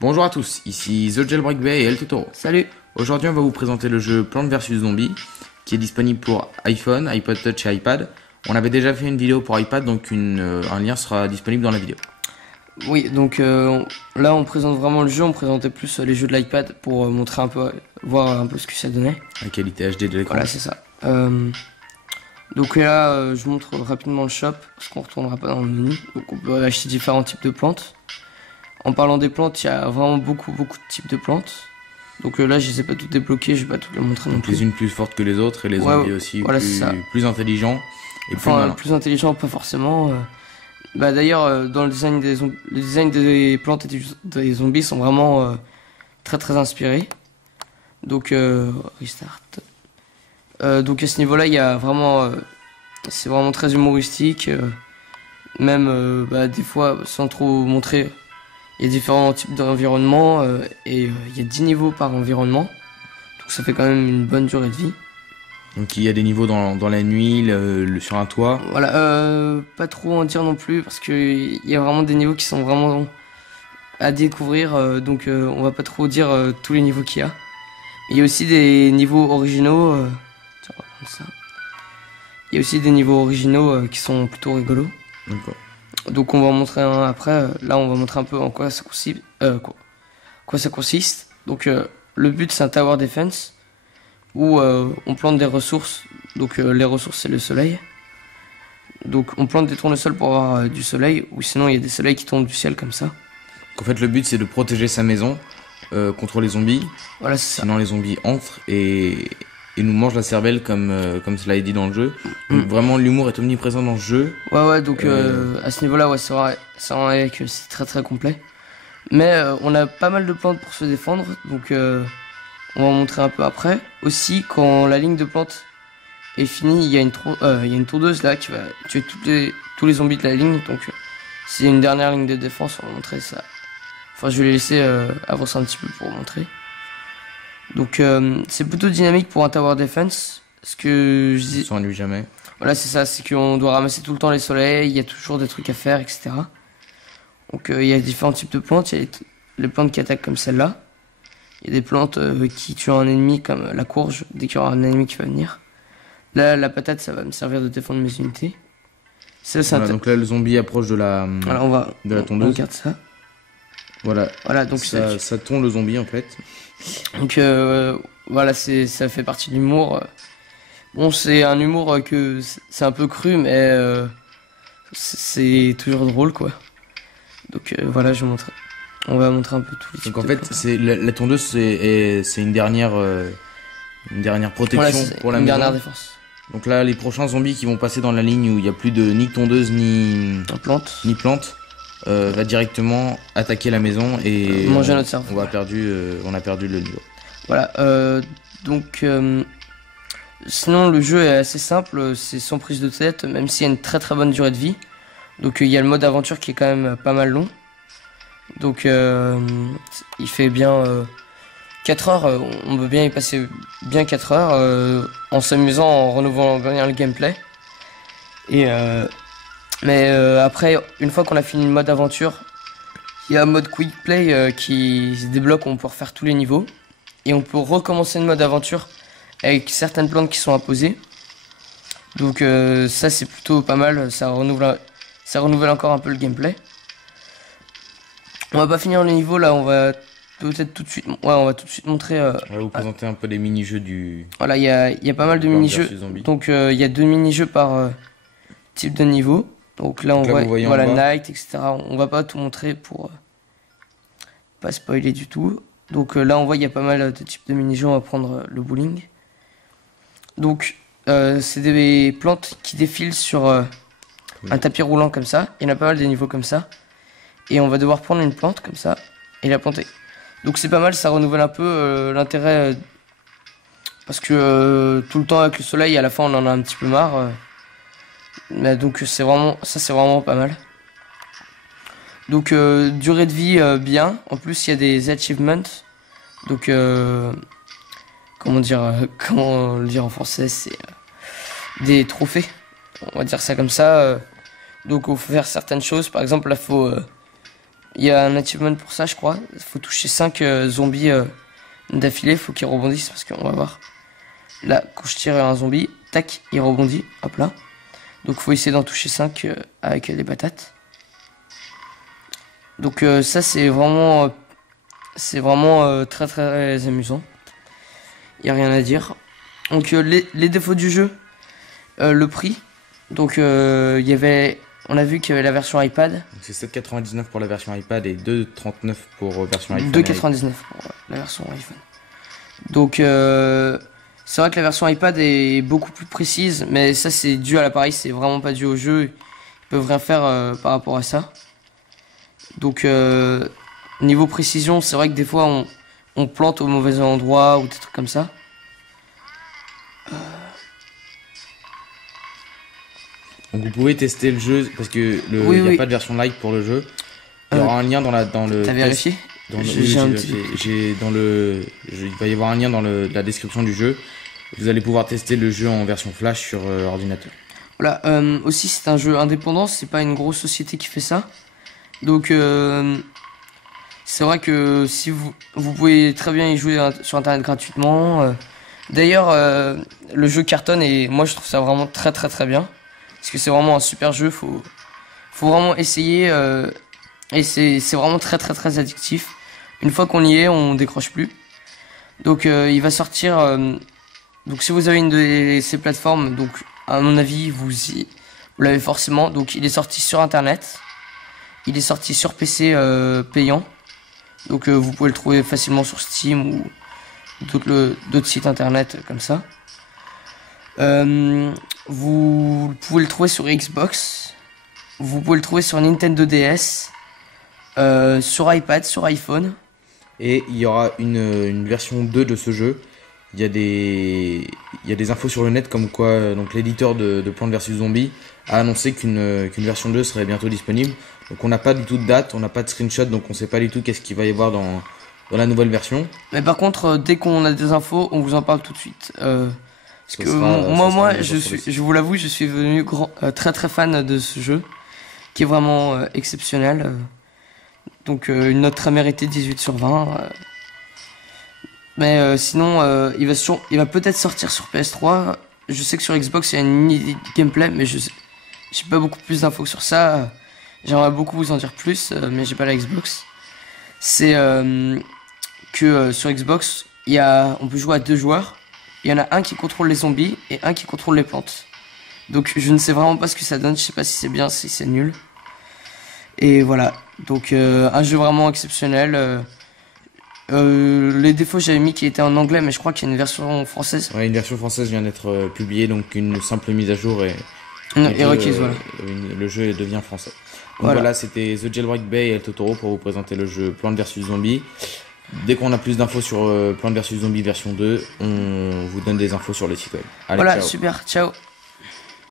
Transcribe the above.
Bonjour à tous, ici The Jailbreak Bay et El Totoro. Salut. Aujourd'hui on va vous présenter le jeu Plants vs Zombies qui est disponible pour iPhone, iPod Touch et iPad. On avait déjà fait une vidéo pour iPad, donc un lien sera disponible dans la vidéo. Oui, donc là on présente vraiment le jeu, on présentait plus les jeux de l'iPad pour montrer un peu, voir un peu ce que ça donnait. La qualité HD de l'écran. Voilà, c'est ça. Donc là je montre rapidement le shop, parce qu'on ne retournera pas dans le menu. Donc on peut acheter différents types de plantes. En parlant des plantes, il y a vraiment beaucoup de types de plantes. Donc là je les ai pas toutes débloquées, je vais pas toutes les montrer non plus. Les unes plus fortes que les autres et les zombies aussi voilà, plus intelligents et plus malins. Plus intelligents pas forcément. D'ailleurs dans le design des plantes et des zombies sont vraiment très inspirés. Donc restart. Donc à ce niveau-là, il y a vraiment, c'est vraiment très humoristique. Même des fois, sans trop montrer, il y a différents types d'environnements et il y a 10 niveaux par environnement. Donc ça fait quand même une bonne durée de vie. Donc il y a des niveaux dans la nuit, sur un toit. Voilà, pas trop en dire non plus parce que il y a vraiment des niveaux qui sont vraiment à découvrir. Donc on va pas trop dire tous les niveaux qu'il y a. Il y a aussi des niveaux originaux. Tiens, on va prendre ça. Il y a aussi des niveaux originaux qui sont plutôt rigolos. D'accord. Donc on va en montrer un après. Là on va montrer un peu en quoi ça consiste. Quoi ça consiste. Donc le but c'est un tower defense où on plante des ressources. Donc les ressources c'est le soleil. Donc on plante des tournesols pour avoir du soleil, ou sinon il y a des soleils qui tombent du ciel comme ça. En fait le but c'est de protéger sa maison contre les zombies. Voilà, c'est ça. Sinon les zombies entrent et nous mangent la cervelle comme cela est dit dans le jeu. Donc vraiment l'humour est omniprésent dans le jeu. Ouais, donc à ce niveau-là, ouais, c'est vrai que c'est très complet. Mais on a pas mal de plantes pour se défendre, donc on va en montrer un peu après. Aussi, quand la ligne de plantes est finie, il y a une tondeuse là qui va tuer tous les zombies de la ligne. Donc c'est une dernière ligne de défense, on va montrer ça. Enfin, je vais les laisser avancer un petit peu pour vous montrer. Donc c'est plutôt dynamique pour un tower defense. Ce que je dis. On s'ennuie jamais. Voilà, c'est ça, c'est qu'on doit ramasser tout le temps les soleils, il y a toujours des trucs à faire, etc. Donc il y a différents types de plantes, il y a les plantes qui attaquent comme celle-là. Il y a des plantes qui tuent un ennemi comme la courge, dès qu'il y aura un ennemi qui va venir. Là, la patate, ça va me servir de défendre mes unités. Voilà, donc là, le zombie approche de la tondeuse. On regarde ça. Voilà, donc ça tond le zombie en fait. Donc voilà, ça fait partie de l'humour. Bon, c'est un humour que c'est un peu cru, mais c'est toujours drôle, quoi. Donc voilà, on va montrer un peu tout les types. Donc en fait, c'est la tondeuse, c'est une dernière protection pour la maison. Une dernière défense. Donc là, les prochains zombies qui vont passer dans la ligne où il n'y a plus de ni tondeuse ni plante, va directement attaquer la maison et manger notre cerveau. On a perdu le niveau. Voilà. Donc sinon le jeu est assez simple, c'est sans prise de tête, même s'il y a une très bonne durée de vie. Donc il y a le mode aventure qui est quand même pas mal long. Donc il fait bien 4 heures, on peut bien y passer bien 4 heures en s'amusant, en renouvelant bien le gameplay. Mais après, une fois qu'on a fini le mode aventure, il y a un mode quick play qui se débloque, on peut refaire tous les niveaux. Et on peut recommencer le mode aventure avec certaines plantes qui sont imposées. Donc ça c'est plutôt pas mal, ça renouvelle encore un peu le gameplay. On va pas finir le niveau là, on va peut-être tout de suite montrer. On va vous présenter un peu les mini-jeux du. Voilà, il y a pas mal de mini-jeux. Donc il y a 2 mini-jeux par type de niveau. Donc là on voit voilà, Night, etc. On va pas tout montrer pour pas spoiler du tout. Donc là on voit il y a pas mal de types de mini-jeux, on va prendre le bowling. Donc c'est des plantes qui défilent sur un tapis roulant comme ça. Il y en a pas mal des niveaux comme ça. Et on va devoir prendre une plante comme ça et la planter. Donc c'est pas mal, ça renouvelle un peu l'intérêt. Parce que tout le temps avec le soleil, à la fin on en a un petit peu marre. Mais donc c'est vraiment pas mal. Donc durée de vie bien. En plus il y a des achievements. Donc comment le dire en français, c'est des trophées. On va dire ça comme ça. Donc il faut faire certaines choses. Par exemple là faut Il y a un achievement pour ça, je crois. Il faut toucher 5 zombies d'affilée. Il faut qu'ils rebondissent parce qu'on va voir. Là, quand je tire un zombie, tac, il rebondit. Hop là. Donc il faut essayer d'en toucher 5 avec les patates. Donc ça, c'est vraiment très très amusant. Il n'y a rien à dire. Donc les défauts du jeu. Le prix. Donc on a vu qu'il y avait la version iPad. C'est 7,99 pour la version iPad et 2,39 pour version iPhone. 2,99 pour la version iPhone. Donc c'est vrai que la version iPad est beaucoup plus précise, mais ça c'est dû à l'appareil, c'est vraiment pas dû au jeu. Ils peuvent rien faire par rapport à ça. Donc niveau précision, c'est vrai que des fois on plante au mauvais endroit ou des trucs comme ça. Donc vous pouvez tester le jeu parce que il n'y a pas de version light pour le jeu. Il y aura un lien dans le. T'as vérifié? Il va y avoir un lien dans la description du jeu. Vous allez pouvoir tester le jeu en version flash sur ordinateur. Voilà. Aussi c'est un jeu indépendant, c'est pas une grosse société qui fait ça. Donc c'est vrai que si vous pouvez très bien y jouer sur internet gratuitement. D'ailleurs le jeu cartonne et moi je trouve ça vraiment très très très bien. Parce que c'est vraiment un super jeu, faut vraiment essayer et c'est vraiment très très très addictif. Une fois qu'on y est, on décroche plus. Donc il va sortir. Donc si vous avez une de ces plateformes, donc à mon avis vous l'avez forcément. Donc il est sorti sur internet, il est sorti sur PC payant. Donc vous pouvez le trouver facilement sur Steam ou d'autres sites internet comme ça. Vous pouvez le trouver sur Xbox, vous pouvez le trouver sur Nintendo DS, sur iPad, sur iPhone. Et il y aura une version 2 de ce jeu. Il y a des infos sur le net comme quoi donc l'éditeur de Plants vs Zombies a annoncé qu'une version 2 serait bientôt disponible. Donc on n'a pas du tout de date, on n'a pas de screenshot, donc on ne sait pas du tout qu'est-ce qu'il va y avoir dans la nouvelle version. Mais par contre, dès qu'on a des infos, on vous en parle tout de suite. Parce que moi, je vous l'avoue, je suis devenu très très fan de ce jeu, qui est vraiment exceptionnel. Donc une note très méritée, 18 sur 20. Mais sinon, il va peut-être sortir sur PS3. Je sais que sur Xbox, il y a une idée de gameplay, mais j'ai pas beaucoup plus d'infos sur ça. J'aimerais beaucoup vous en dire plus, mais j'ai pas la Xbox. C'est que sur Xbox, on peut jouer à 2 joueurs. Il y en a un qui contrôle les zombies et un qui contrôle les plantes. Donc je ne sais vraiment pas ce que ça donne, je sais pas si c'est bien, si c'est nul. Et voilà, donc un jeu vraiment exceptionnel. Les défauts j'avais mis qui étaient en anglais, mais je crois qu'il y a une version française. Ouais, une version française vient d'être publiée, donc une simple mise à jour et requise, voilà. Le jeu devient français. Donc voilà, c'était The Jailbreak Bay et El Totoro pour vous présenter le jeu Plants vs Zombies. Dès qu'on a plus d'infos sur Plants vs Zombies version 2, on vous donne des infos sur le site web. Allez, voilà, ciao. Super, ciao.